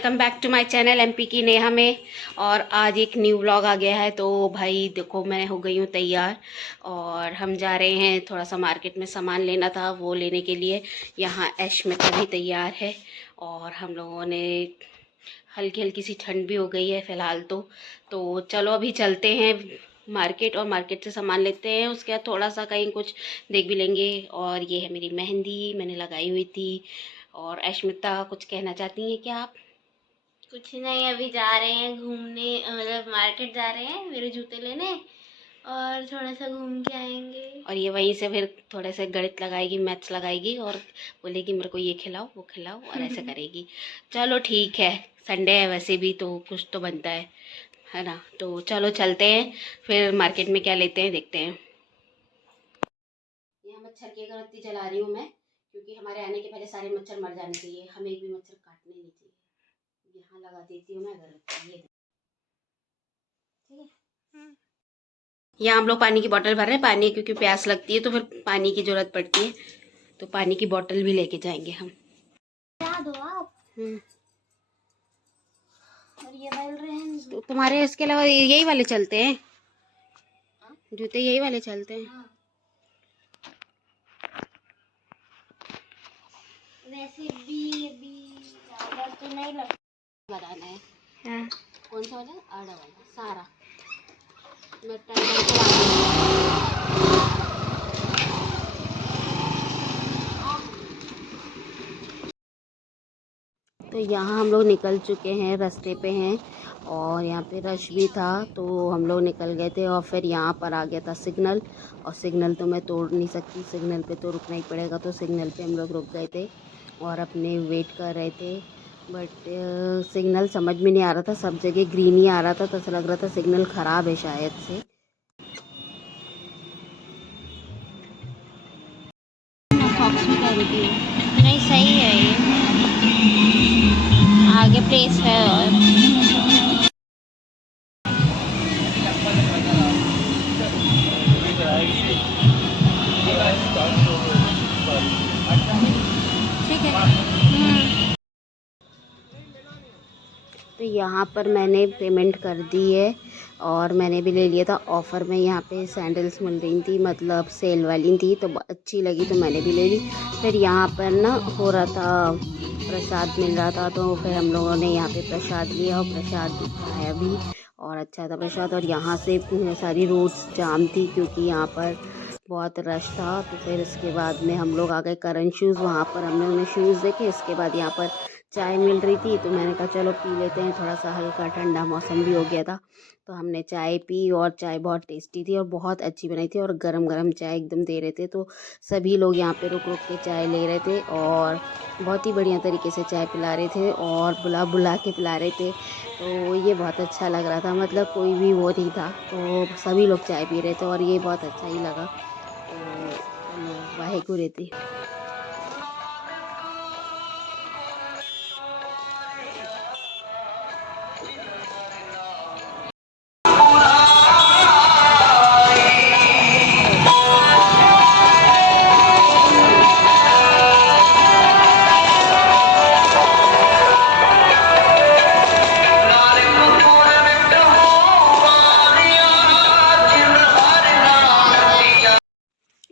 Welcome back to my channel MP की नेहा में। और आज एक न्यू व्लॉग आ गया है। तो भाई देखो, मैं हो गई हूँ तैयार और हम जा रहे हैं, थोड़ा सा मार्केट में सामान लेना था, वो लेने के लिए। यहाँ ऐश्मिता भी तैयार है और हम लोगों ने हल्की हल्की सी ठंड भी हो गई है फ़िलहाल तो चलो अभी चलते हैं मार्केट और मार्केट से सामान लेते हैं। उसके बाद थोड़ा सा कहीं कुछ देख भी लेंगे। और ये है मेरी मेहंदी, मैंने लगाई हुई थी। और ऐश्मिता, कुछ कहना चाहती हैं क्या आप? कुछ नहीं, अभी जा रहे हैं घूमने, मतलब मार्केट जा रहे हैं मेरे जूते लेने और थोड़ा सा घूम के आएंगे। और ये वहीं से फिर थोड़े से गणित लगाएगी, मैथ्स लगाएगी और बोलेगी मेरे को ये खिलाओ वो खिलाओ और ऐसे करेगी। चलो ठीक है, संडे है वैसे भी तो कुछ तो बनता है ना। तो चलो चलते हैं, फिर मार्केट में क्या लेते हैं देखते हैं। यहाँ मच्छर की अगरबत्ती जला रही हूँ मैं, क्योंकि हमारे आने के पहले सारे मच्छर मर जाने चाहिए, हमें एक भी मच्छर काटने नहीं चाहिए। यहाँ लगा देती हूँ मैं अगरबत्ती, ये ठीक है। यहाँ हम लोग पानी की बोतल भर रहे हैं, पानी क्योंकि प्यास लगती है तो फिर पानी की जरूरत पड़ती है, तो पानी की बोतल भी लेके जाएंगे हम। याद हो आप? और ये बोल रहे हैं तो तुम्हारे इसके अलावा यही वाले चलते हैं, जूते यही वाले चलते हैं। हाँ। वैसे भी अभी ज़्यादा तो नहीं लग बनाना है। हाँ। कौन सा वाला? आड़ा वाला सारा। मैं ट्राई करके तो यहाँ हम लोग निकल चुके हैं, रास्ते पे हैं और यहाँ पे रश भी था तो हम लोग निकल गए थे। और फिर यहाँ पर आ गया था सिग्नल, और सिग्नल तो मैं तोड़ नहीं सकती, सिग्नल पे तो रुकना ही पड़ेगा। तो सिग्नल पे हम लोग रुक गए थे और अपने वेट कर रहे थे। बट सिग्नल समझ में नहीं आ रहा था, सब जगह ग्रीन ही आ रहा था, तो ऐसा लग रहा था सिग्नल ख़राब है शायद से। सॉक्स भी पहनती हूँ। नहीं, सही है ये, आगे प्रेस है। और ठीक है। तो यहाँ पर मैंने पेमेंट कर दी है और मैंने भी ले लिया था ऑफ़र में। यहाँ पे सैंडल्स मिल रही थी, मतलब सेल वाली थी, तो अच्छी लगी तो मैंने भी ले ली। फिर यहाँ पर ना हो रहा था, प्रसाद मिल रहा था, तो फिर हम लोगों ने यहाँ पे प्रसाद लिया और प्रसाद खाया भी, और अच्छा था प्रसाद। और यहाँ से सारी रोड्स जाम थी क्योंकि यहाँ पर बहुत रश था। तो फिर इसके बाद में हम लोग आ गए करण शूज़, वहाँ पर हम लोगों ने शूज़ देखे। इसके बाद यहाँ पर चाय मिल रही थी तो मैंने कहा चलो पी लेते हैं, थोड़ा सा हल्का ठंडा मौसम भी हो गया था तो हमने चाय पी। और चाय बहुत टेस्टी थी और बहुत अच्छी बनाई थी, और गरम गरम चाय एकदम दे रहे थे, तो सभी लोग यहाँ पे रुक रुक के चाय ले रहे थे और बहुत ही बढ़िया तरीके से चाय पिला रहे थे और बुला बुला के पिला रहे थे। तो ये बहुत अच्छा लग रहा था, मतलब कोई भी वो नहीं था, तो सभी लोग चाय पी रहे थे और ये बहुत अच्छा ही लगा। तो चलो वाहेगुरु जी।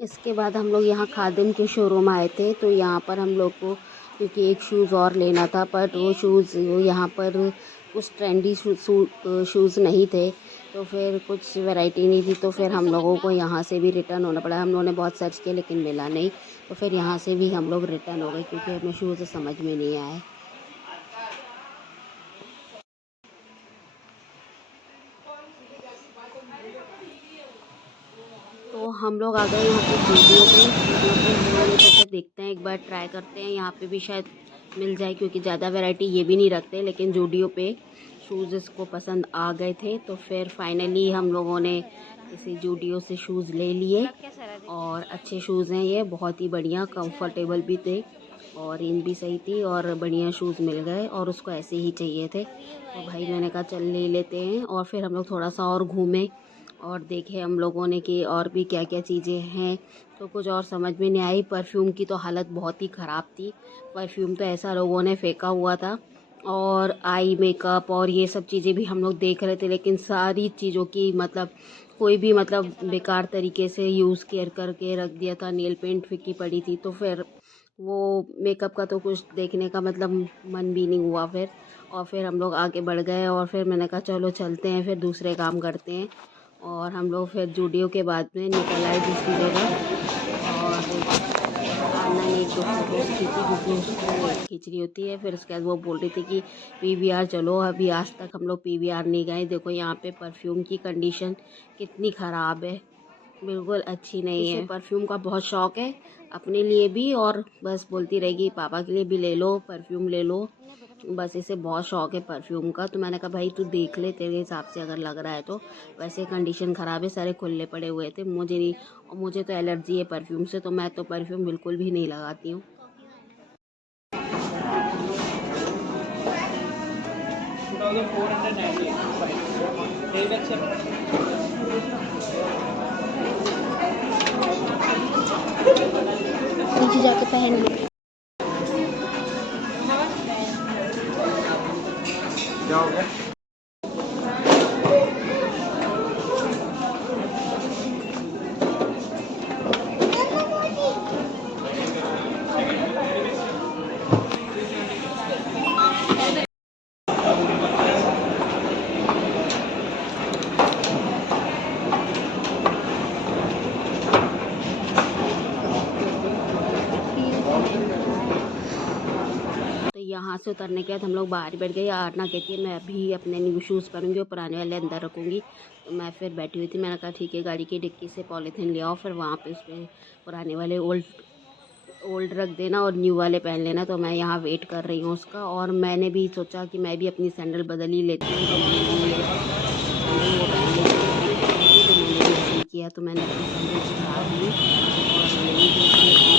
इसके बाद हम लोग यहाँ खादिम के शोरूम आए थे, तो यहाँ पर हम लोग को क्योंकि एक शूज़ और लेना था, पर वो शूज़ यहाँ पर कुछ ट्रेंडी शूज़ नहीं थे, तो फिर कुछ वैरायटी नहीं थी, तो फिर हम लोगों को यहाँ से भी रिटर्न होना पड़ा। हम लोगों ने बहुत सर्च किया लेकिन मिला नहीं, तो फिर यहाँ से भी हम लोग रिटर्न हो गए क्योंकि हमें शूज़ समझ में नहीं आए। तो हम लोग आ गए यहाँ पे वीडियो पे हम लोगों ने सोचा देखते हैं, एक बार ट्राई करते हैं, यहाँ पे भी शायद मिल जाए क्योंकि ज़्यादा वैरायटी ये भी नहीं रखते। लेकिन जूडियो पे शूज़ इसको पसंद आ गए थे, तो फिर फाइनली हम लोगों ने इसे जूडियो से शूज़ ले लिए। और अच्छे शूज़ हैं ये, बहुत ही बढ़िया, कंफर्टेबल भी थे और रेंज भी सही थी और बढ़िया शूज़ मिल गए और उसको ऐसे ही चाहिए थे। तो भाई मैंने कहा चल ले लेते हैं। और फिर हम लोग थोड़ा सा और घूमे और देखे हम लोगों ने कि और भी क्या क्या चीज़ें हैं, तो कुछ और समझ में नहीं आई। परफ्यूम की तो हालत बहुत ही ख़राब थी, परफ्यूम तो ऐसा लोगों ने फेंका हुआ था और आई मेकअप और ये सब चीज़ें भी हम लोग देख रहे थे, लेकिन सारी चीज़ों की मतलब कोई भी मतलब बेकार तरीके से यूज़ केयर करके रख दिया था। नेल पेंट फीकी पड़ी थी, तो फिर वो मेकअप का तो कुछ देखने का मतलब मन भी नहीं हुआ फिर। और फिर हम लोग आगे बढ़ गए और फिर मैंने कहा चलो चलते हैं, फिर दूसरे काम करते हैं। और हम लोग फिर जूडियो के बाद में निकल आए दूसरी जगह। और आना ने एक दो फोटोज़ खींची, क्योंकि उसको खींच रही होती है। फिर उसके बाद वो बोल रही थी कि पीवीआर चलो, अभी आज तक हम लोग पीवीआर नहीं गए। देखो यहाँ पे परफ्यूम की कंडीशन कितनी ख़राब है, बिल्कुल अच्छी नहीं है। परफ्यूम का बहुत शौक है अपने लिए भी, और बस बोलती रहेगी पापा के लिए भी ले लो, परफ्यूम ले लो। बस इसे बहुत शौक है परफ्यूम का। तो मैंने कहा भाई तू देख ले, तेरे हिसाब से अगर लग रहा है तो। वैसे कंडीशन ख़राब है, सारे खुले पड़े हुए थे। मुझे नहीं, और मुझे तो एलर्जी है परफ्यूम से, तो मैं तो परफ्यूम बिल्कुल भी नहीं लगाती हूँ। नीचे जाके पहन लो। क्या हो गया? तो यहाँ से उतरने के बाद हम लोग बाहर ही बैठ गए। आरना कहती है मैं अभी अपने न्यू शूज़ पहनूंगी और पुराने वाले अंदर रखूँगी। तो मैं फिर बैठी हुई थी, मैंने कहा ठीक है, गाड़ी की डिक्की से पॉलीथीन ले आओ, फिर वहाँ पे उस पर पुराने वाले ओल्ड रख देना और न्यू वाले पहन लेना। तो मैं यहाँ वेट कर रही हूँ उसका। और मैंने भी सोचा कि मैं भी अपनी सैंडल बदल ही लेती हूँ, तो मैंने भी सैंडल वो पहन ली थी, तो मैंने भी ऐसे ही किया। तो मैंने अपनी सैंडल उतार ली और मैंने भी दूसरी अपनी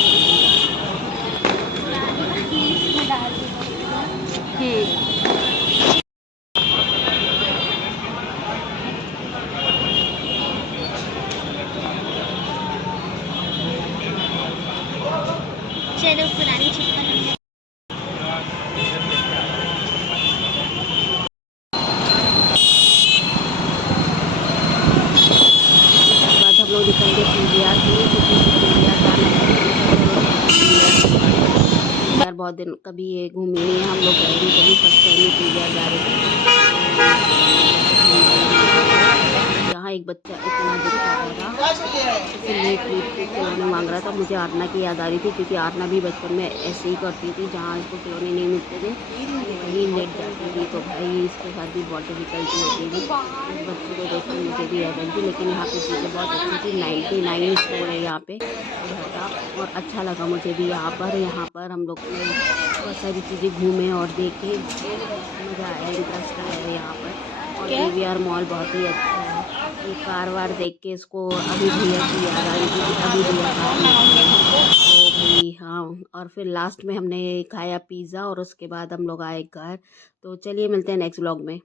चलो पुरानी चप्पल हमने बाद हम लोग निकलेंगे पीवीआर के लिए, क्योंकि पीवीआर जाना है। पीवीआर बहुत दिन कभी ये घूमी नहीं है, हम लोग गए नहीं कभी, फर्स्ट टाइम ही पीवीआर जा रहे थे। यहाँ एक बच्चा इतना जिद कर रहा था, इसे लेट लेट के खिलौने मांग रहा था। मुझे आरना की याद आ रही थी, क्योंकि आरना भी बचपन में ऐसे ही करती थी, जहाँ इसको खिलौने नहीं मिलते थे कहीं लेट जाती थी। तो भाई इसके साथ भी बहुत डिफिकल्टी होती थी। इस बच्चे को देख कर मुझे भी याद आई थी। लेकिन यहाँ पे चीज़ें बहुत अच्छी थी। 99 स्टोर है यहाँ पे उधर का, और अच्छा लगा मुझे भी यहाँ पर हम लोग ने बहुत सारी चीज़ें घूमे और देखे, मज़ा आया, इंटरेस्ट आया यहाँ पर। और पीवीआर मॉल बहुत ही अच्छा है। ये कार वार देख के इसको अभी भैया की याद आ रही थी कि अभी भैया कार तो भाई हाँ। और फिर लास्ट में हमने खाया पिज़्ज़ा और उसके बाद हम लोग आए घर। तो चलिए मिलते हैं नेक्स्ट व्लॉग में।